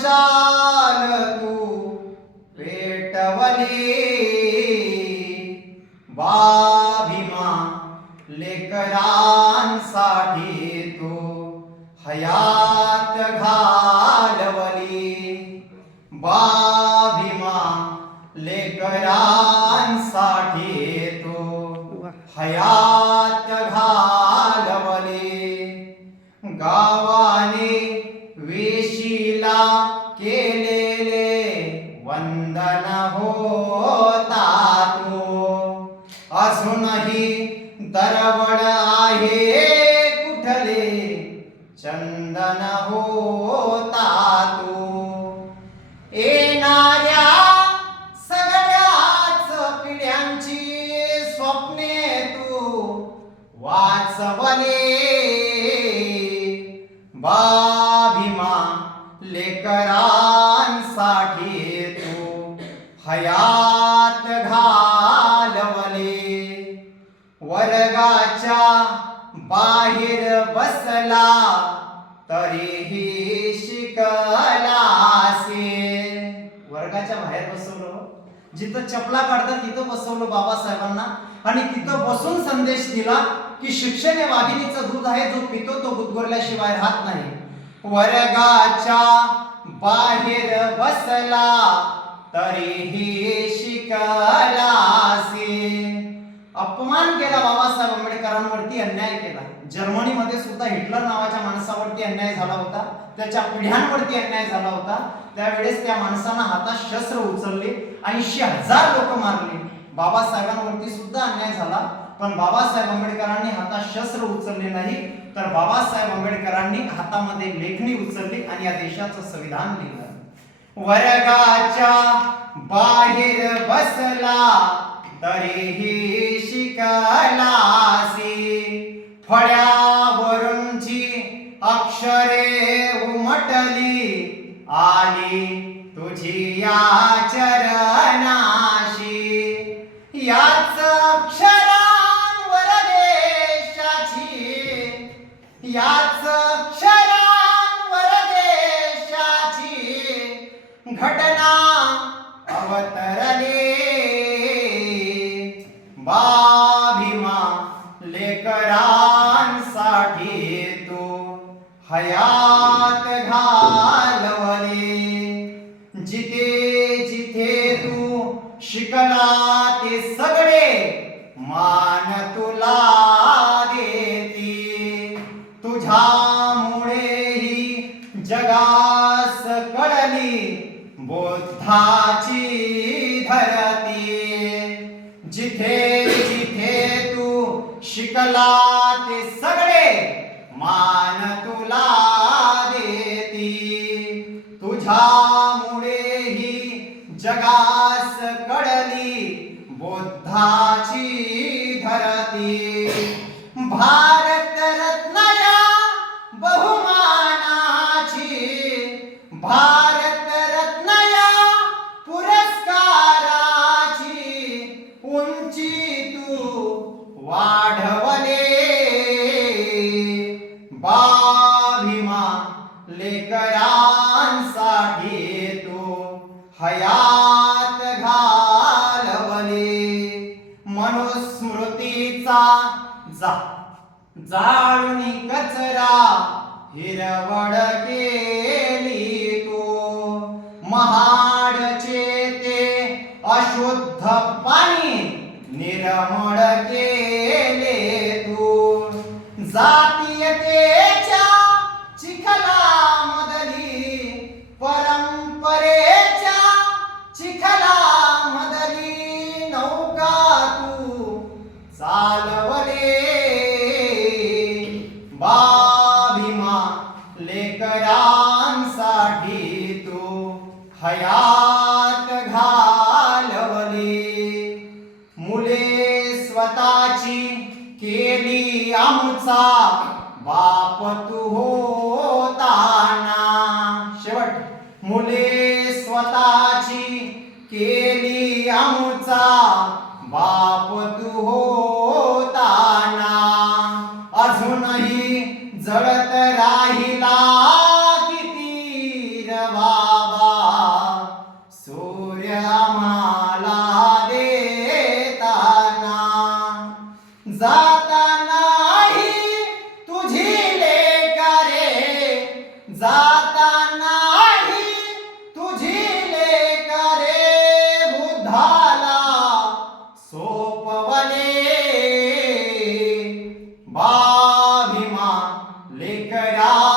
मशाल तू पेटवली भीमा लेकरांसाठी तू हयात घालवली भीमा लेकरांसाठी तू हयात घालवली गावाने वेशीला केलेले वंदन होता तू अजूनही दरवळ आहे कुठले चंदन होता तू येणाऱ्या सगळ्याच पिढ्यांची स्वप्ने तू वाचवले भीमा लेकरांसाठी तू हयात घालवले वर्गाच्या बाहेर बसला तरीही शिकलासे वर्गाच्या बाहेर बसवलं जिथं चपला काढतात तिथं बसवलं बाबासाहेबांना आणि तिथं बसून संदेश दिला की शिक्षण हे वाघिणीचं दूध आहे जो पितो तो गुदगुरल्याशिवाय राहत नाही वर्गाच्या बाहेर बसला तरीही शिकलासे अपमान केला बाबासाहेब आंबेडकरांवरती अन्याय केला जर्मनीमध्ये सुद्धा हिटलर नावाच्या माणसावरती अन्याय झाला होता त्याच्या पिढ्यांवरती अन्याय झाला होता त्यावेळेस त्या माणसानं हातात शस्त्र उचलले 80,000 लोक मारले बाबासाहेबांवरती सुद्धा अन्याय झाला पण बाबासाहेब आंबेडकरांनी हातात शस्त्र उचलले नाही तर बाबासाहेब आंबेडकरांनी हातामध्ये लेखणी उचलली आणि या देशाचं संविधान लिहिलं वर्गाच्या बाहेर बसला तरीही शिकलासी फळ्यावरूनची अक्षरे उमटली आली तुझी या चरणाशी याच अक्षरांवर देशाची याच अक्षरांवर देशाची घटना अवतरली भीमा लेकरांसाठी तू हयात घालवली जिथे जिथे तू शिकला ते सगळे मान तुला देती तुझ्यामुळे ही जगास कळली बुद्धाची धरती जिथे जिथे तू शिकला ते सगळे मान तुला देती तुझ्यामुळे ही जगास कळली बुद्धाची धरती भारत रत्न या बहुमानाची भारत रत्न या पुरस्काराची उंची तू वाढवले भीमा लेकरांसाठी तू हयात घालवले मनुस्मृतीचा जाळून कचरा हिरवळ केली तू महाडचे ते अशुद्ध पाणी निर्मळ केले तू जातीयतेच्या चिखलामधली परंपरेच्या चिखलामधली नौका तू चालवले भीमा लेकरांसाठी तू हयात घालवली मुले स्वतःची केली आमचा बाप तू होताना शेवट मुले स्वतःची केली आमचा बाप तू होताना अजूनही जळत राहिला किती रवा जगा